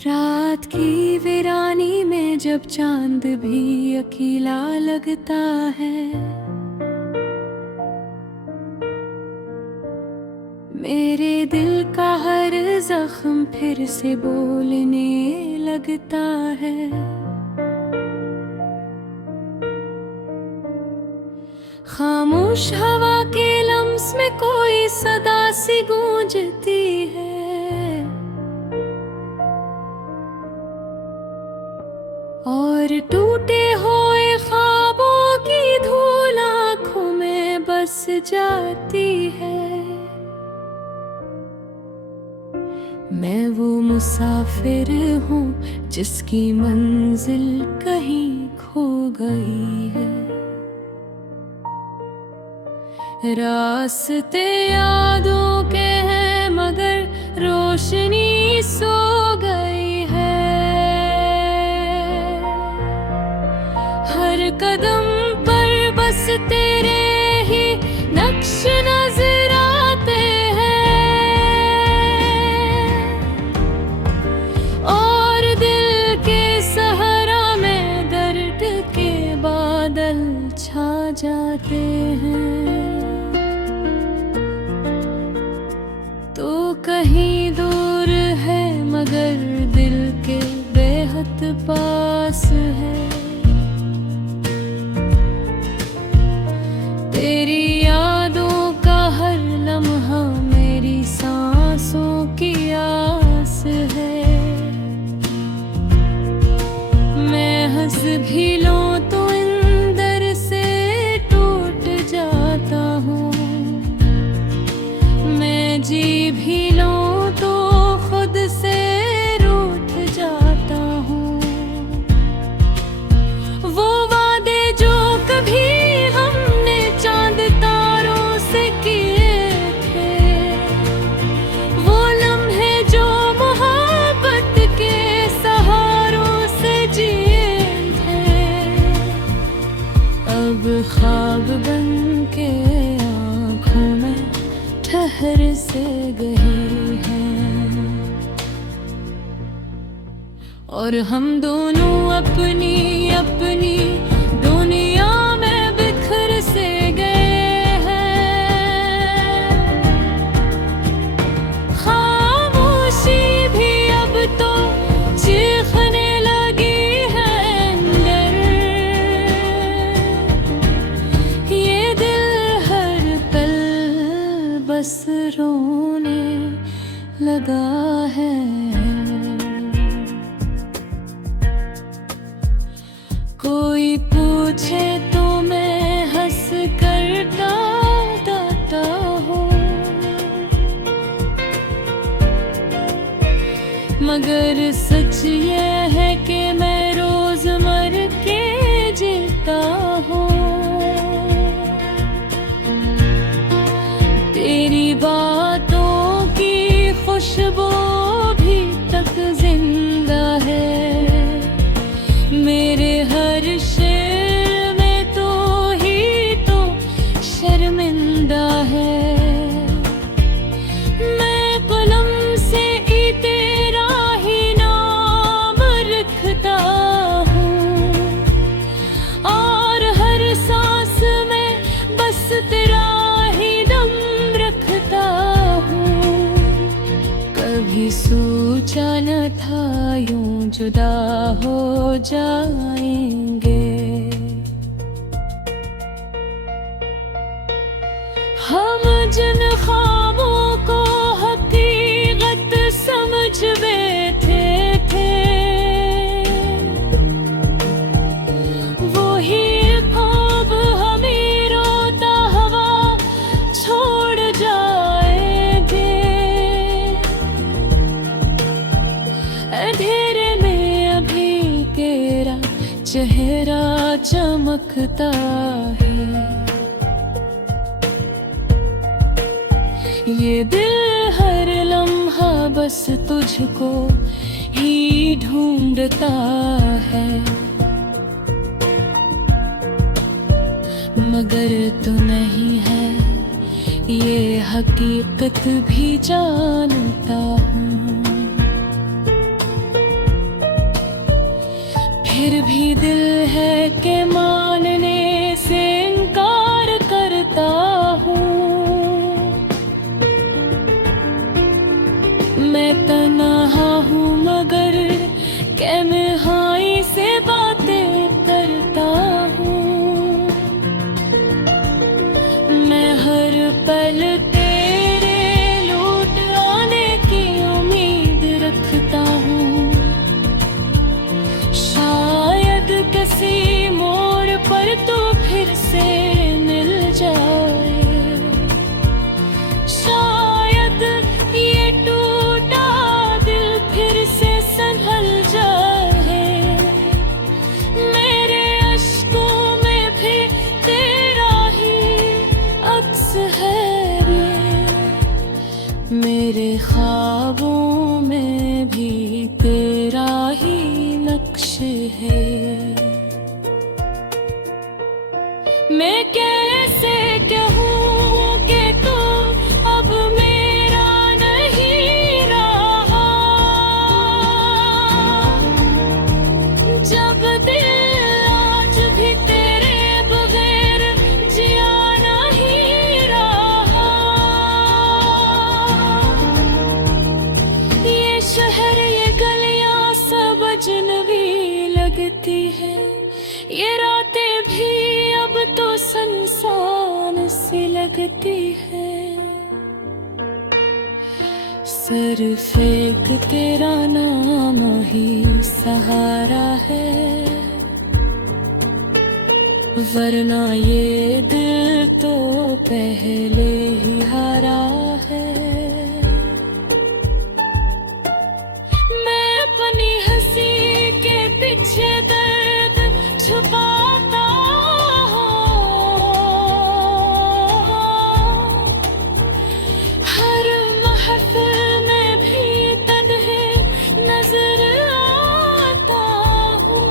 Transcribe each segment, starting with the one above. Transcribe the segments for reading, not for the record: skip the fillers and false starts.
रात की वीरानी में जब चांद भी अकेला लगता है, मेरे दिल का हर जख्म फिर से बोलने लगता है। खामोश हवा के लम्स में कोई सदा सी गूंजती है, और टूटे हुए ख्वाबों की धूल आँखों में बस जाती है। मैं वो मुसाफिर हूँ जिसकी मंजिल कहीं खो गई है। रास्ते यादों के हैं मगर रोशनी सो गई है। हर कदम पर बस तेरे ही नक्श नजर आते हैं, और दिल के सहरा में दर्द के बादल छा जाते हैं। तो कहीं दूर है मगर दिल के बेहद पास है। तेरी यादों का हर लम्हा मेरी सांसों की आस है। मैं हंस भी लूं तो अंदर से टूट जाता हूँ, मैं जी भी लूं तो खुद से रूठ जाता हूँ। वो वादे जो कभी हमने चांद तारों से किए थे, वो लम्हे जो मोहब्बत के सहारों से जिए थे, अब ख्वाब बन के आँखों में ठहर से गए हैं। और हम दोनों अपनी अपनी दुनिया में बिखर से गए हैं। खामोशी भी अब तो चीखने लगी है अंदर। ये दिल हर पल बस रोने लगा है। कोई पूछे तो मैं हंस कर डांटता हूँ, मगर सच ये है कि मैं रोज मर के जीता हूँ। तेरी बातों की खुशबू भी तक जिंदा है। मेरे हर शेर में तो ही तो शर्मिंदा है। मैं कलम से ही तेरा ही नाम रखता हूँ, और हर सांस में बस तेरा ही दम रखता हूँ। कभी सोचा न था यूं जुदा हो जाएंगे। हम जिन ख्वाबों को हकीकत समझ बैठे थे, वही ख्वाब हमें रोता हुआ छोड़ जाएंगे। अंधेरे में अभी तेरा चेहरा चमकता है। ये दिल हर लम्हा बस तुझको ही ढूंढता है, मगर तू नहीं है ये हकीकत भी जानता हूँ। फिर भी दिल है कि मानने से इनकार करता हूँ। मैं तन्हा हूँ मगर कैमहाई से बातें करता हूँ। मैं हर पल तेरे लौट आने की उम्मीद रखता हूँ। शायद किसी मोड़ पर तू फिर से मिल जाए। शायद ये टूटा दिल फिर से संभल जाए। मेरे अश्कों में भी तेरा ही अक्स है ये। मेरे ख्वाबों में भी तेरा ही नक्श है। मैं कैसे कहूँ कि तू अब मेरा नहीं रहा। जब दिल आज भी तेरे बगैर जिया नहीं रहा। ये शहर ये गलियां सब अजनबी लगती है। ये रातें भी अब तो संसान सी लगती है। सर फेंक तेरा नाम ही सहारा है, वरना ये दिल तो पहले ही हारा है। मैं अपनी हंसी के पीछे दर्द छुपाता हूँ। हर महफिल में भी तन्हे नजर आता हूँ।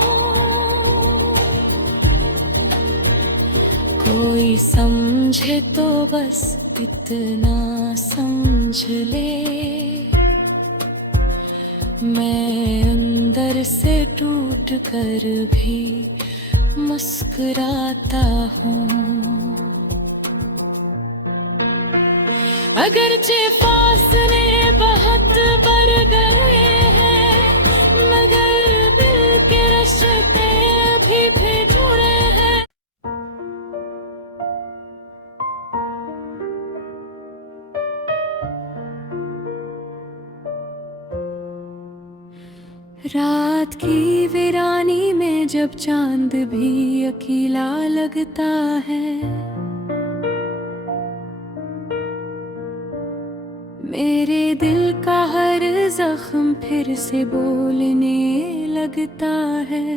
कोई समझे तो बस इतना समझ ले। मैं अंदर से टूट कर भी मुस्कुराता हूँ। अगरचे फासले बहुत बढ़ गए हैं, मगर दिल के रिश्ते भी जुड़े हैं। रात की वीरानी में जब चांद भी अकेला लगता है, मेरे दिल का हर जख्म फिर से बोलने लगता है।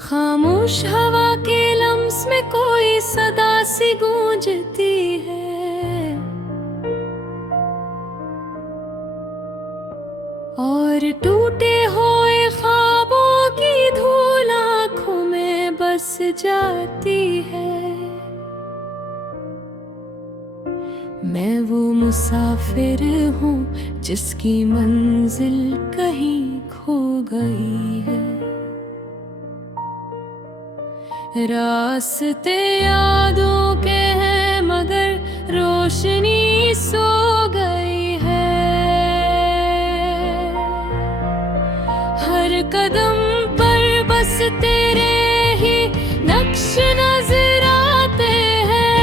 खामोश हवा के लम्स में कोई सदा सी गूंजती है। और टूटे हुए ख्वाबों की धूल आँखों में बस जाती है। मैं वो मुसाफिर हूँ जिसकी मंजिल कहीं खो गई है। रास्ते यादों के हैं मगर रोशनी सो गई है। हर कदम पर बस तेरे ही नक्श नजर आते हैं।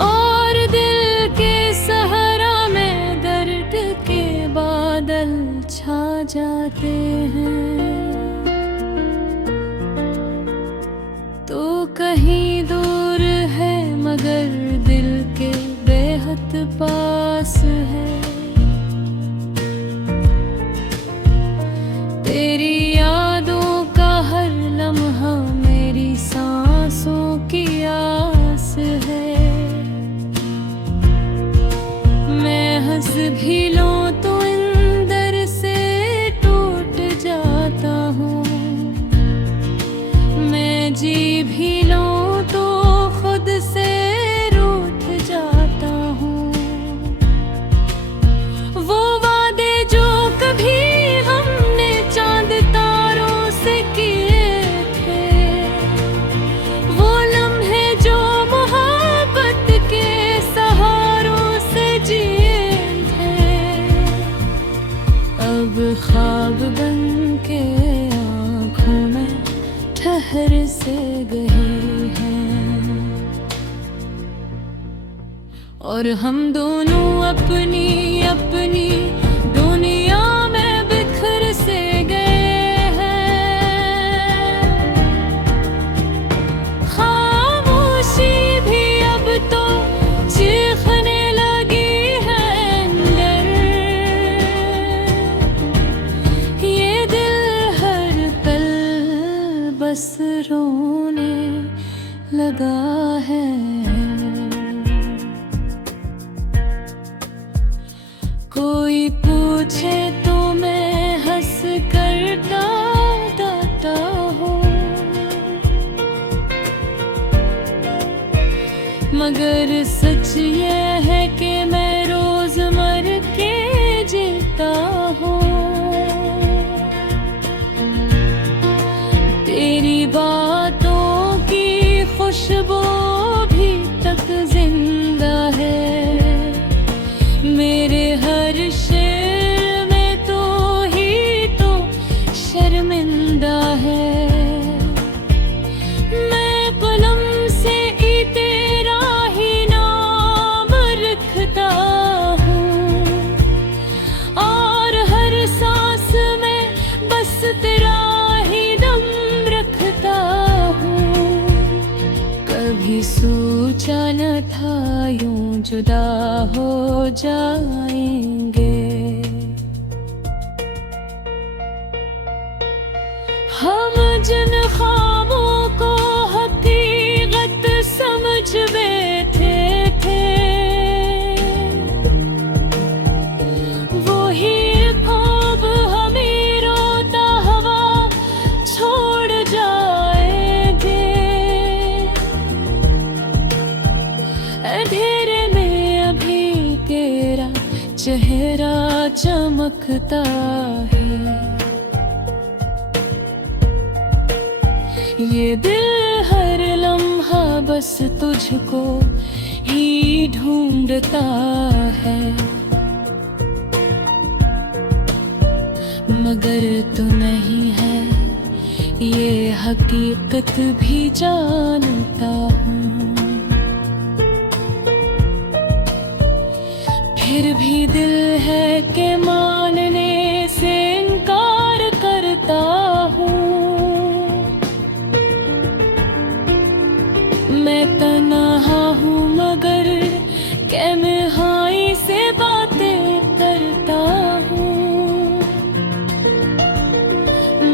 और दिल के सहारा में दर्द के बादल छा जाते हैं। तो कहीं दूर है मगर दिल के बेहद पास है। तेरी यादों का हर लम्हा मेरी सांसों की आस है। मैं हंस भी लूं तो अंदर से टूट जाता हूँ। मैं जी भी लूं तो खुद से रूठ जाता हूँ। के आँखों में ठहर से गई हैं, और हम दोनों अपनी अपनी दुनिया में बिखर से गए हैं। खामोशी भी अब तो चीखने लगी है अंदर, ये दिल हर पल बस रोने लगा है। कोई पूछे तो मैं हंस कर डांटता हूँ, मगर सच ये है कि मैं रोज मर के जीता हूँ। तेरी बातों की खुशबू भी तक जिंदा है, मेरे हर शेर में तो ही तो शर्मिंदा है। मैं कलम से ही तेरा ही नाम रखता हूँ, और हर सांस में बस तेरा ही दम रखता हूँ। कभी सोचा न था यूं जुदा हो जाएंगे, हम जिन ख्वाबों को हकीकत समझ बैठे थे, वही ख्वाब हमें रोता हुआ छोड़ जाएंगे। अंधेरे में अभी तेरा चेहरा चमकता है, ये दिल हर लम्हा बस तुझको ही ढूंढता है, मगर तू नहीं है ये हकीकत भी जानता हूँ। फिर भी दिल है कि मानने से इनकार करता हूँ। मैं तन्हा हूँ मगर कैमहाई से बातें करता हूँ।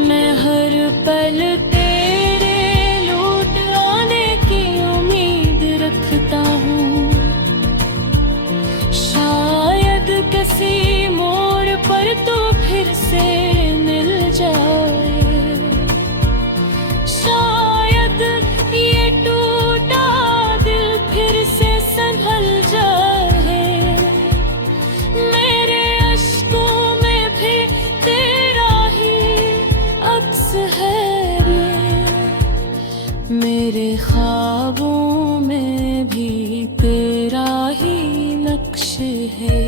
मैं हर पल तेरे लौट आने की उम्मीद रखता हूँ, शायद किसी मोड़ पर तू फिर से मिल जाए, शायद ये टूटा दिल फिर से संभल जाए। मेरे अश्कों में भी तेरा ही अक्स है ये, मेरे ख्वाबों में भी तेरा ही नक्श है।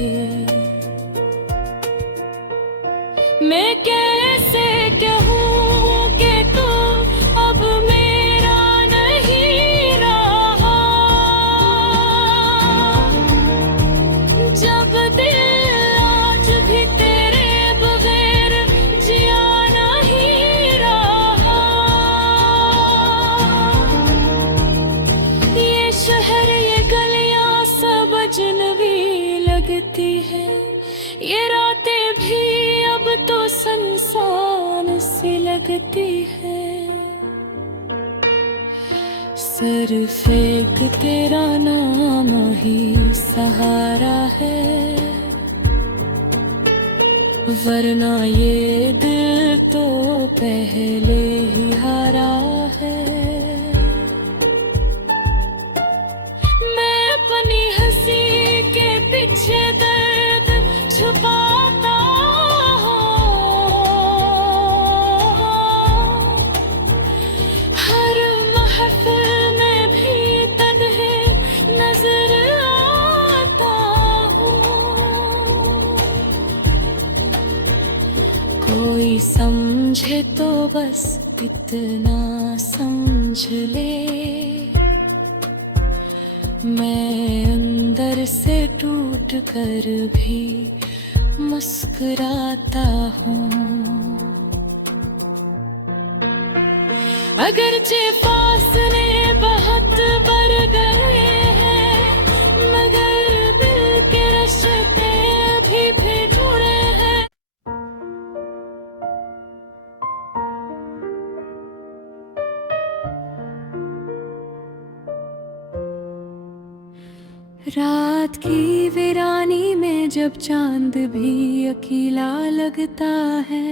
मैं कैसे कहूँ कि तू अब मेरा नहीं रहा, जब दिल आज भी तेरे बगैर जिया नहीं रहा। ये शहर ये गलियां सब अजनबी लगती है, ये रातें भी अब तो संसान सी लगती है। सर फेंक तेरा नाम ही सहारा है, वरना ये दिल तो पहले ही हारा है। मैं अपनी हंसी के पीछे दर्द छुपाता हूँ, हर महफिल में भी तन्हे नजर आता हूँ। कोई समझे तो बस इतना समझ ले, मैं अंदर से टूट कर भी मुस्कुराता हूँ। अगरचे फासले बहुत बढ़ गए हैं, मगर दिल के रिश्ते अभी भी जुड़े हैं। रात की वीरानी में जब चांद भी अकेला लगता है,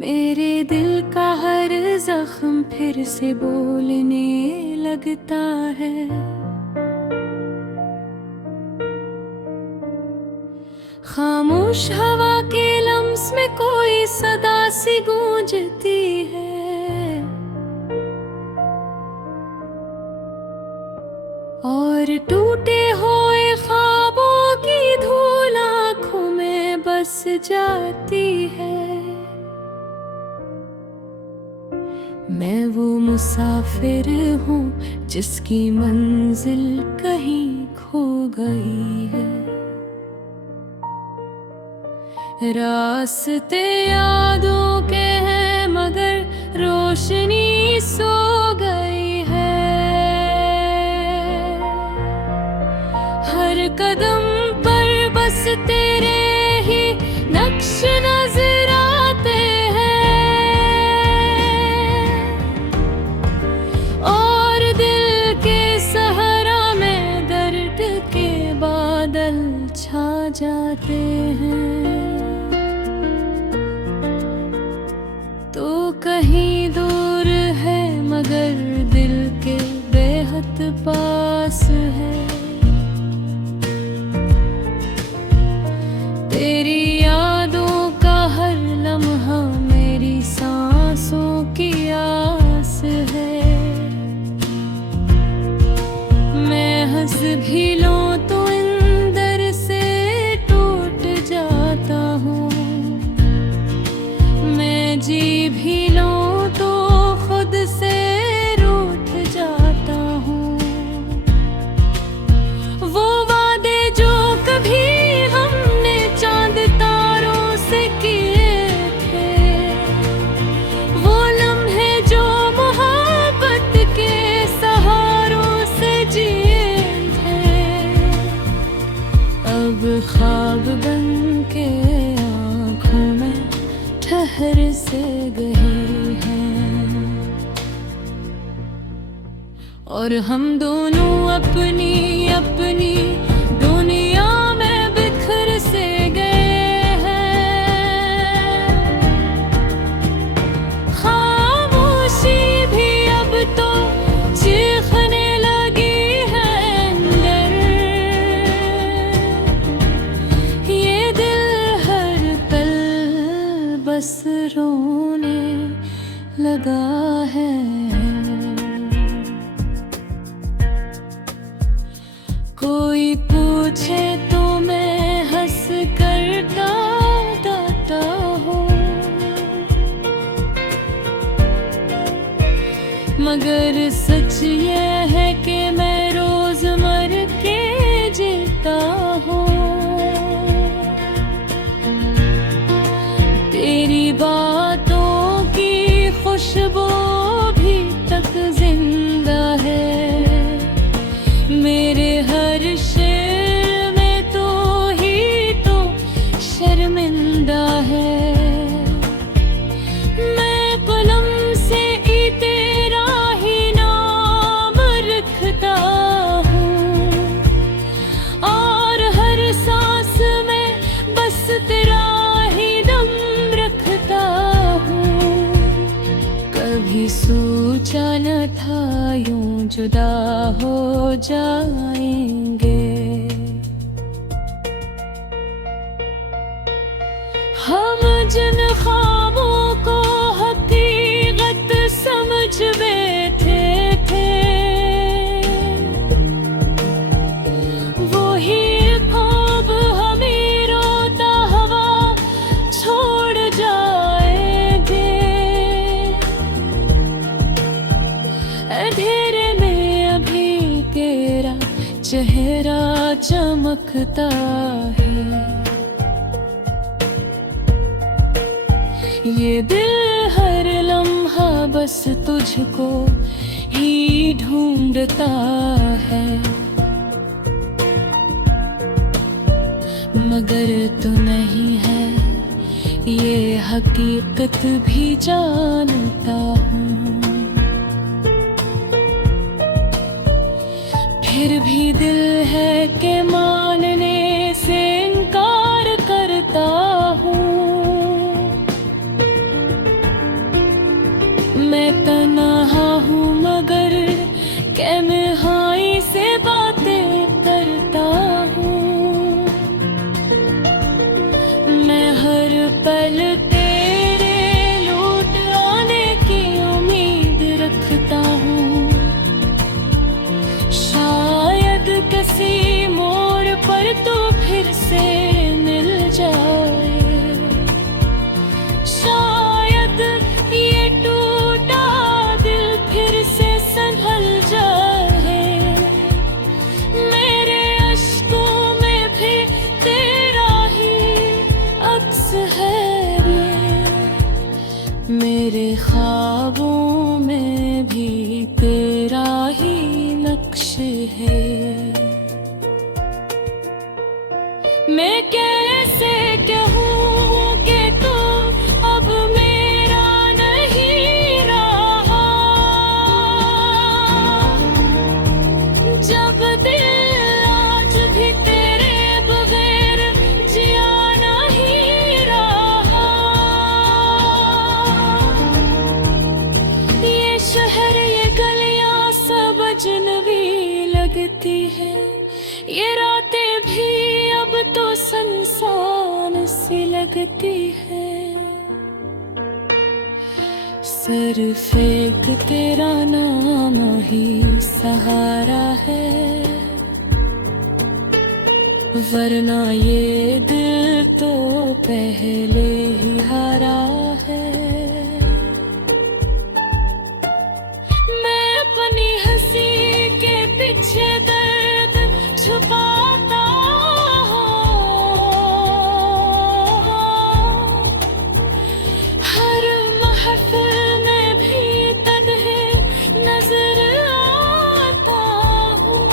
मेरे दिल का हर जख्म फिर से बोलने लगता है। खामोश हवा के लम्स में कोई सदा सी गूंजती है, और टूटे हुए ख्वाबों की धूल आँखों में बस जाती है। मैं वो मुसाफिर हूँ जिसकी मंजिल कहीं खो गई है। रास्ते यादों के हैं मगर रोशनी सो गई है। हर कदम पर बस तेरे ही नक्श नजर आते हैं, और दिल के सहारा में दर्द के बादल छा जाते हैं। तो कहीं दूर है मगर दिल के बेहद पास है। तेरी यादों का हर लम्हा मेरी सांसों की आस है। मैं हंस भी लूं तो अंदर से टूट जाता हूँ, मैं जी भी लूं तो खुद से रूठ जाता हूँ। वो वादे जो कभी हमने चांद तारों से किए थे, वो लम्हे जो मोहब्बत के सहारों से जिए थे, अब ख्वाब बन के आँखों में ठहर से गए हैं। और हम दोनों अपनी अपनी दुनिया में बिखर से गए हैं। खामोशी भी अब तो चीखने लगी है अंदर। ये दिल हर पल बस रोने लगा है। कोई पूछे तो मैं हंस कर डांटता हूँ, मगर सच ये है कि मैं रोज मर के जीता हूँ। तेरी बातों की खुशबू भी तक जिंदा है। मेरे हर शेर में तो ही तो शर्मिंदा है। मैं कलम से ही तेरा ही नाम रखता हूँ, और हर सांस में बस तेरा ही दम रखता हूँ। कभी सोचा न था यूं जुदा हो जाएंगे। हम जिन ख्वाबों को हकीकत समझ बैठे थे, वही ख्वाब हम चमकता है। ये दिल हर लम्हा बस तुझको ही ढूंढता है, मगर तू नहीं है ये हकीकत भी जानता हूँ। फिर भी दिल है कि मानने से इनकार करता हूँ। मैं तन्हा हूँ मगर कैमहाई से बातें करता हूँ। मैं हर पल तेरे लौट आने की उम्मीद रखता हूँ। शायद किसी मोड़ पर तू फिर से मिल जाए, शायद ये टूटा दिल फिर से संभल जाए। मेरे अश्कों में भी तेरा ही अक्स है ये, मेरे ख्वाबों में भी तेरा ही नक्श है। मैं कैसे कहूँ कि तू अब मेरा नहीं रहा, जब दिल आज भी तेरे बगैर जिया नहीं रहा। ये शहर ये गलियां सब अजनबी लगती है, ये रातें भी अब तो संसान सी लगती है। सर फेंक तेरा नाम ही सहारा है, वरना ये दिल तो पहले ही हारा है। मैं अपनी हंसी के पीछे दर्द छुपाता हूँ, हर महफिल में भी तन्हे नजर आता हूँ।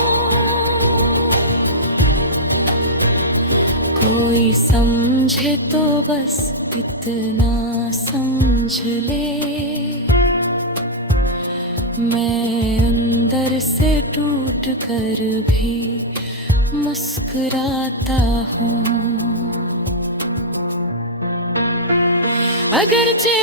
कोई समझे तो बस इतना समझ ले, मैं अंदर से टूट कर भी मुस्कुराता हूँ। अगरचे